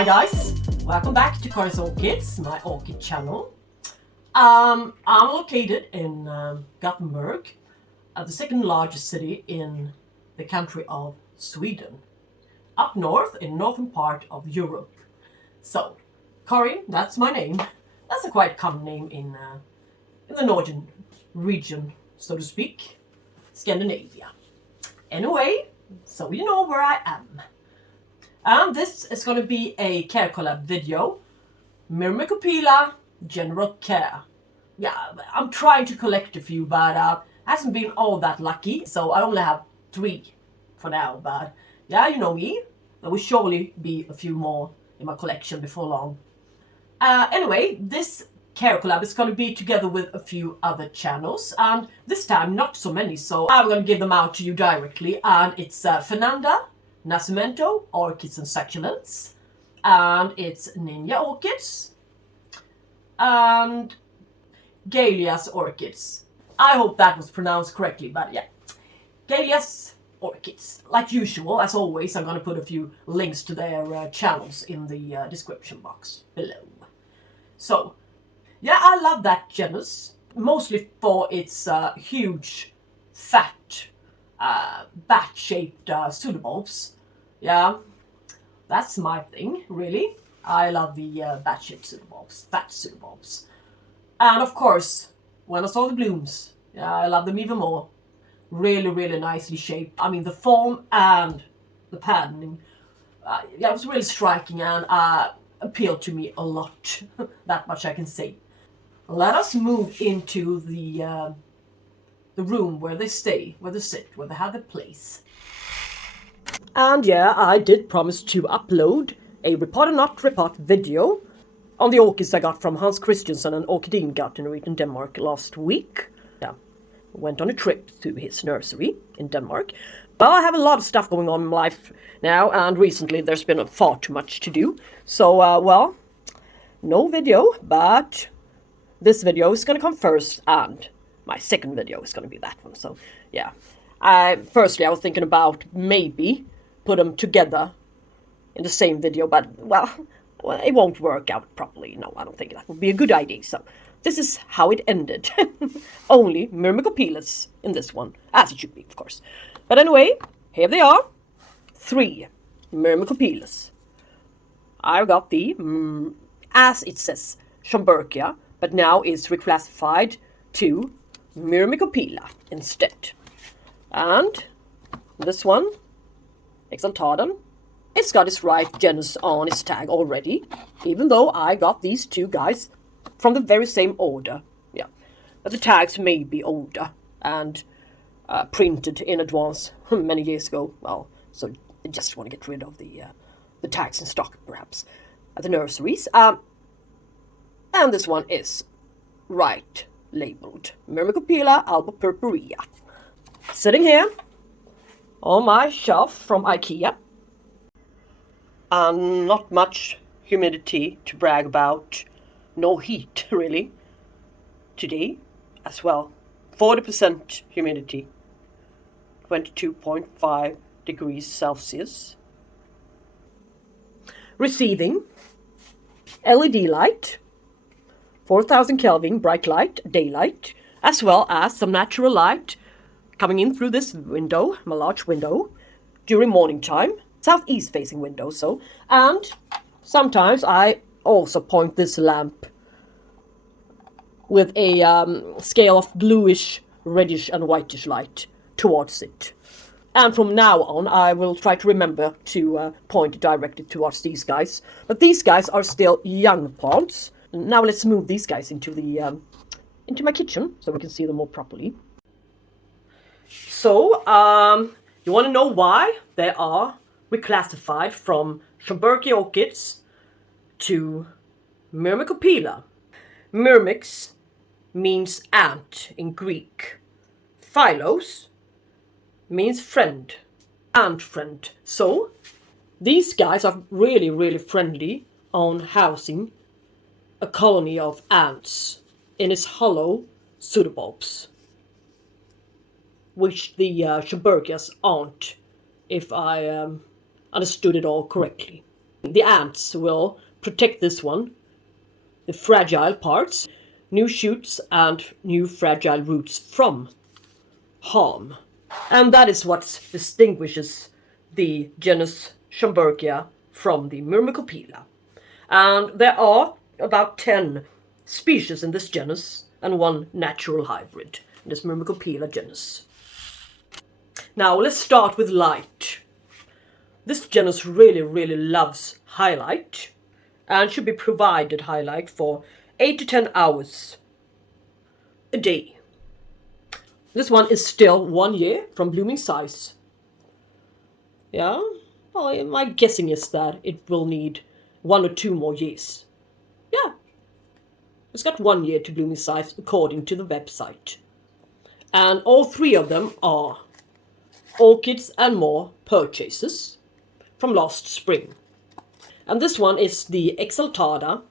Hi guys, welcome back to Karin's Orchids, my orchid channel. I'm located in Gothenburg, the second largest city in the country of Sweden, up north in northern part of Europe. So, Karin, that's my name. That's a quite common name in the northern region, so to speak, Scandinavia. Anyway, so you know where I am. And this is going to be a CareCollab video, Myrmecophila general care. Yeah, I'm trying to collect a few, but hasn't been all that lucky, so I only have 3 for now. But yeah, you know me, there will surely be a few more in my collection before long. Anyway, this CareCollab is going to be together with a few other channels, and this time not so many, so I'm going to give them out to you directly. And it's Fernanda, Nascimento, Orchids and Succulents, and it's Ninja Orchids, and Galia's Orchids. I hope that was pronounced correctly, but yeah, Galia's Orchids. Like usual, as always, I'm going to put a few links to their channels in the description box below. So, yeah, I love that genus, mostly for its huge, fat, bat-shaped pseudobulbs. Yeah, that's my thing, really. I love the bat-shaped pseudobulbs, fat pseudobulbs. And of course, when I saw the blooms, yeah, I love them even more. Really, really nicely shaped. I mean, the form and the patterning, yeah, it was really striking and appealed to me a lot. That much I can say. Let us move into the room where they stay, where they sit, where they have their place. And yeah, I did promise to upload a report or not report video on the orchids I got from Hans Christiansen and Orchid Garden in Denmark last week. Yeah, went on a trip to his nursery in Denmark. But I have a lot of stuff going on in my life now, and recently there's been far too much to do. So, well, no video, but this video is going to come first, and my second video is going to be that one. So, yeah. Firstly, I was thinking about maybe put them together in the same video, but, well, it won't work out properly. No, I don't think that would be a good idea. So, this is how it ended. Only Myrmecophilas in this one, as it should be, of course. But anyway, here they are. 3 Myrmecophilas. I've got the, as it says, Schomburgia, but now is reclassified to Myrmecophila instead. And this one, Exaltata, it's got its right genus on its tag already, even though I got these 2 guys from the very same order. Yeah, but the tags may be older and printed in advance many years ago. Well, so I just want to get rid of the tags in stock, perhaps, at the nurseries. And this one is right labeled Myrmecophila Albopurpurea. Sitting here on my shelf from IKEA. And not much humidity to brag about. No heat, really. Today, as well. 40% humidity. 22.5 degrees Celsius. Receiving LED light. 4000 Kelvin bright light, daylight, as well as some natural light coming in through this window, my large window, during morning time, southeast facing window. So, and sometimes I also point this lamp with a scale of bluish, reddish and whitish light towards it. And from now on, I will try to remember to point it directly towards these guys. But these guys are still young plants. Now let's move these guys into the into my kitchen so we can see them more properly. So, you want to know why they are reclassified from Schomburgia orchids to Myrmecophila? Myrmex means ant in Greek. Philos means friend, ant friend. So, these guys are really, really friendly on housing a colony of ants in its hollow pseudobulbs, which the Schomburgias aren't, if I understood it all correctly. The ants will protect this one, the fragile parts, new shoots and new fragile roots from harm. And that is what distinguishes the genus Schomburgia from the Myrmecophila. And there are about 10 species in this genus and one natural hybrid in this Myrmecophila genus. Now let's start with light. This genus really loves highlight and should be provided highlight for 8 to 10 hours a day. This one is still 1 year from blooming size. Yeah, well, my guessing is that it will need 1 or 2 more years. Yeah, it's got 1 year to blooming size according to the website. And all 3 of them are Orchids and More purchases from last spring. And this one is the Exaltata.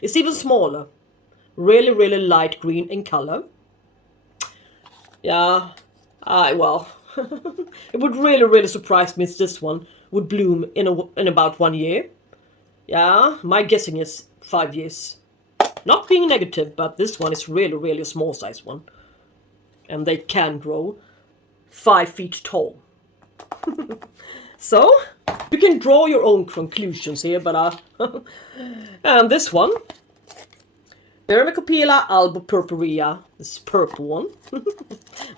It's even smaller. Really light green in color. Yeah, well, it would really surprise me if this one would bloom in about 1 year. Yeah, my guessing is 5 years. Not being negative, but this one is really a small size one. And they can grow 5 feet tall. So, you can draw your own conclusions here, but and this one, Myrmecophila albopurpurea, this purple one,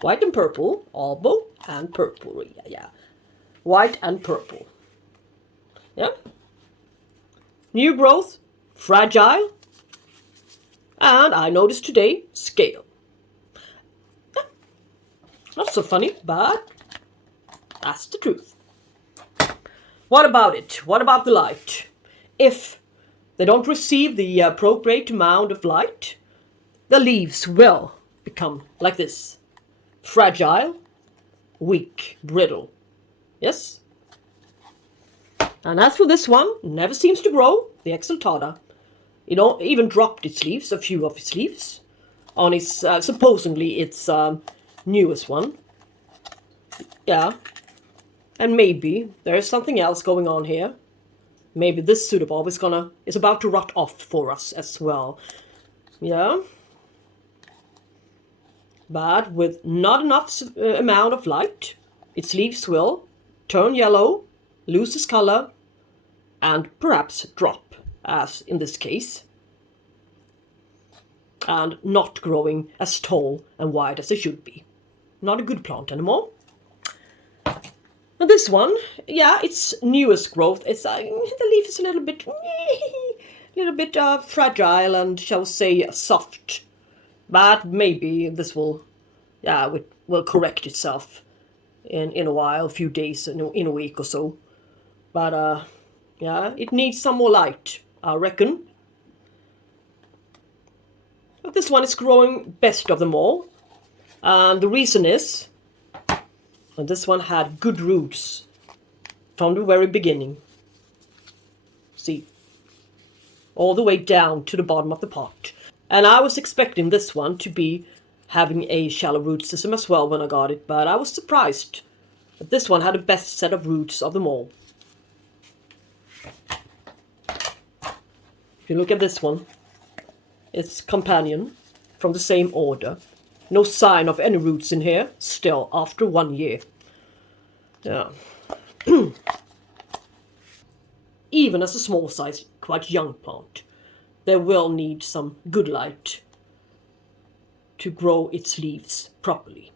white and purple, albo and purpurea, yeah, white and purple, yeah, new growth, fragile, and I noticed today, scale. Yeah. Not so funny, but that's the truth. What about it? What about the light? If they don't receive the appropriate amount of light, the leaves will become like this. Fragile, weak, brittle. Yes? And as for this one, never seems to grow, the Exaltata. It even dropped its leaves, a few of its leaves, on its, supposedly its newest one. Yeah. And maybe there's something else going on here. Maybe this pseudobulb is about to rot off for us as well. Yeah. But with not enough amount of light, its leaves will turn yellow, lose its color, and perhaps drop, as in this case. And not growing as tall and wide as they should be. Not a good plant anymore. And this one, yeah, its newest growth. It's the leaf is a little bit fragile and, shall we say, soft. But maybe this will, yeah, will correct itself in a while, a few days, in a week or so. But yeah, it needs some more light, I reckon. But this one is growing best of them all, and the reason is. And this one had good roots from the very beginning. See, all the way down to the bottom of the pot. And I was expecting this one to be having a shallow root system as well when I got it, but I was surprised that this one had the best set of roots of them all. If you look at this one, its companion from the same order. No sign of any roots in here, still, after 1 year. Yeah. Even as a small size, quite young plant, they will need some good light to grow its leaves properly.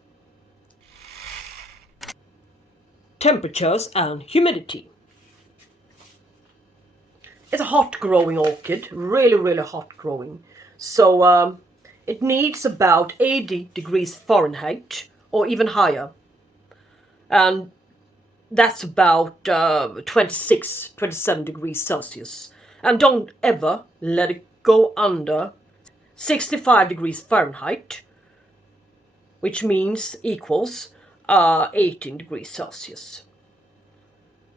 Temperatures and humidity. It's a hot growing orchid, really hot growing. So, it needs about 80 degrees Fahrenheit or even higher. And that's about 26, 27 degrees Celsius. And don't ever let it go under 65 degrees Fahrenheit, which means equals 18 degrees Celsius.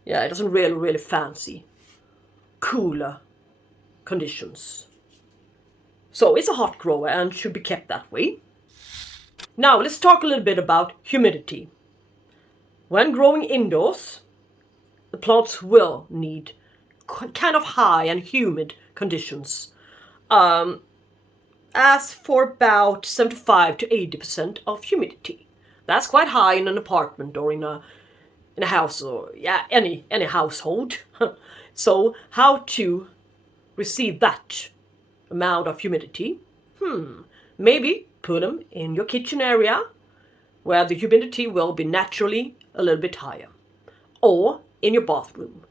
Yeah, it doesn't really fancy cooler conditions. So it's a hot grower and should be kept that way. Now let's talk a little bit about humidity. When growing indoors, the plants will need kind of high and humid conditions. As for about 75 to 80% of humidity. That's quite high in an apartment or in a house, or any household. So how to receive that amount of humidity? Maybe put them in your kitchen area where the humidity will be naturally a little bit higher, or in your bathroom.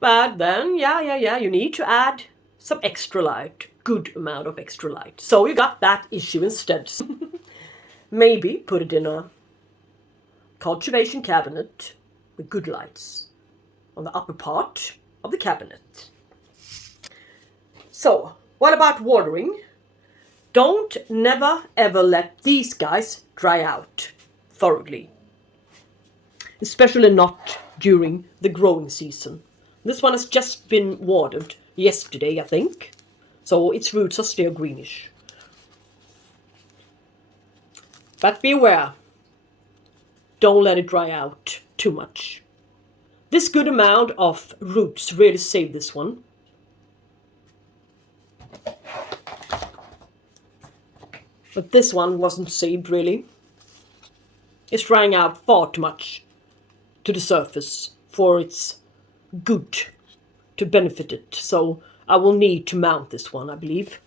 But then, you need to add some extra light, good amount of extra light. So you got that issue instead. Maybe put it in a cultivation cabinet with good lights on the upper part of the cabinet. So, what about watering? Don't never ever let these guys dry out thoroughly. Especially not during the growing season. This one has just been watered yesterday, I think. So its roots are still greenish. But beware. Don't let it dry out too much. This good amount of roots really saved this one. But this one wasn't saved really. It's drying out far too much to the surface for its good to benefit it. So I will need to mount this one, I believe.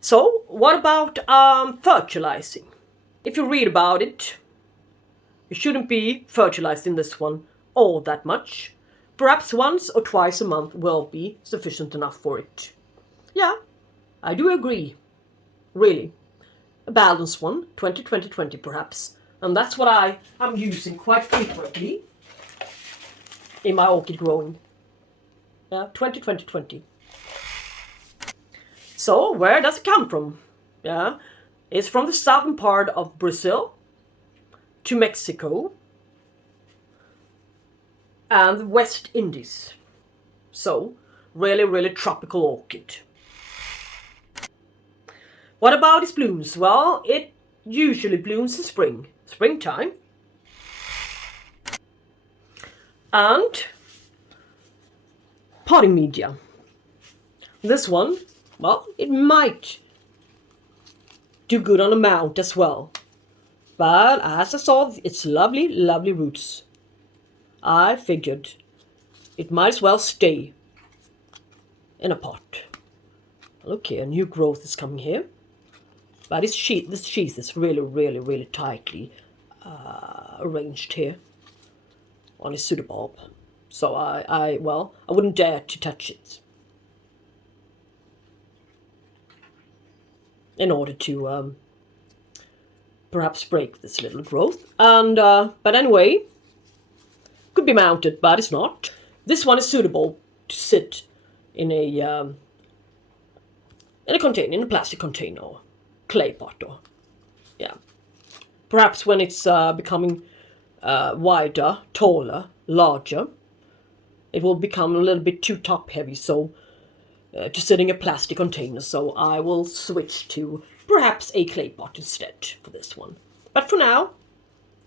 So what about fertilizing? If you read about it, you shouldn't be fertilizing this one all that much. Perhaps once or twice a month will be sufficient enough for it. Yeah, I do agree. Really. A balanced one, 20-20-20 perhaps. And that's what I am using quite frequently in my orchid growing. Yeah, 20-20-20. So, where does it come from? Yeah, it's from the southern part of Brazil to Mexico and the West Indies. So, really, really tropical orchid. What about its blooms? Well, it usually blooms in springtime. And potting media. This one, well, it might do good on a mount as well. But as I saw its lovely, lovely roots, I figured it might as well stay in a pot. Okay, a new growth is coming here. But this sheath is really, really, really tightly arranged here on its pseudobulb. So I wouldn't dare to touch it in order to perhaps break this little growth. And but anyway, could be mounted, but it's not. This one is suitable to sit in a container, in a plastic container, or clay pot, or perhaps when it's becoming wider, taller, larger, it will become a little bit too top heavy, so to sit in a plastic container. So I will switch to perhaps a clay pot instead for this one. But for now,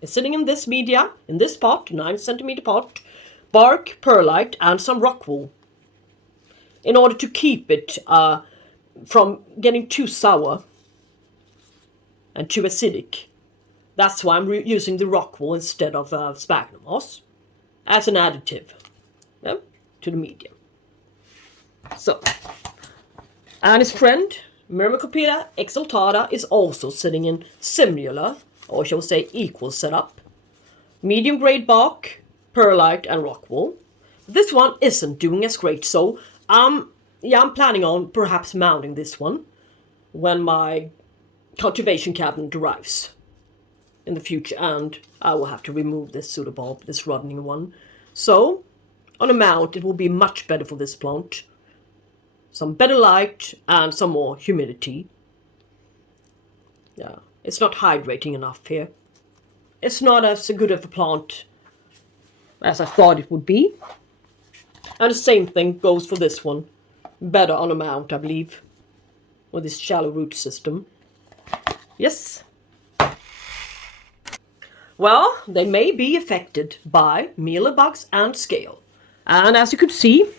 it's sitting in this media, in this pot, 9cm pot, bark, perlite, and some rock wool, in order to keep it from getting too sour and too acidic. That's why I'm using the rock wool instead of sphagnum moss as an additive to the medium. So, and his friend Myrmecophila Exaltata is also sitting in similar, or shall we say equal setup. Medium grade bark, perlite, and rock wool. This one isn't doing as great, so I'm planning on perhaps mounting this one when my cultivation cabinet arrives in the future, and I will have to remove this pseudobulb, this roddening one. So, on a mount, it will be much better for this plant. Some better light and some more humidity. Yeah, it's not hydrating enough here. It's not as good of a plant as I thought it would be. And the same thing goes for this one. Better on a mount, I believe, with this shallow root system. Yes. Well, they may be affected by mealybugs and scale. And as you could see,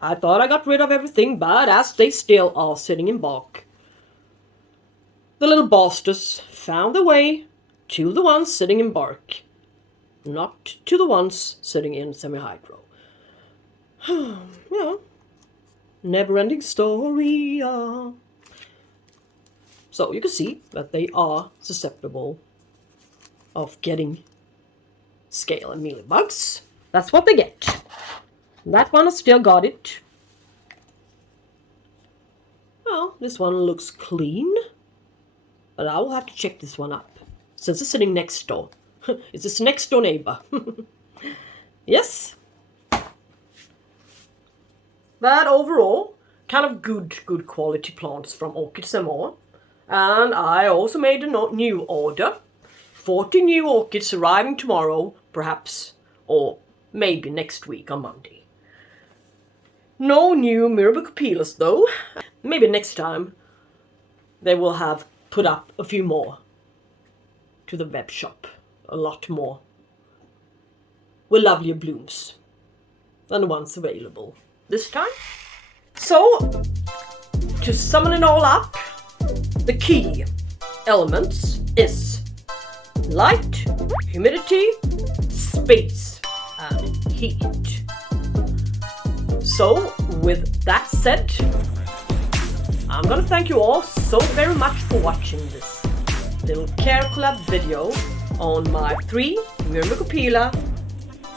I thought I got rid of everything, but as they still are sitting in bark, the little bastards found their way to the ones sitting in bark, not to the ones sitting in semi-hydro. Yeah, never-ending story. So you can see that they are susceptible of getting scale and mealybugs. That's what they get. That one has still got it. Well, this one looks clean, but I will have to check this one up since it's sitting next door. It's this next door neighbor. Yes. But overall, kind of good quality plants from Orchids and more. And I also made a new order. 40 new orchids arriving tomorrow, perhaps, or maybe next week on Monday. No new Myrmecophilas though. Maybe next time they will have put up a few more to the web shop. A lot more with lovelier blooms than the ones available this time. So, to sum it all up, the key elements is light, humidity, space, and heat. So, with that said, I'm gonna thank you all so very much for watching this little CareCollab video on my 3 Myrmecophila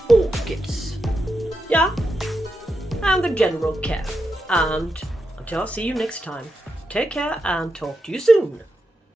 orchids. Yeah, and the general care. And until I see you next time, take care and talk to you soon.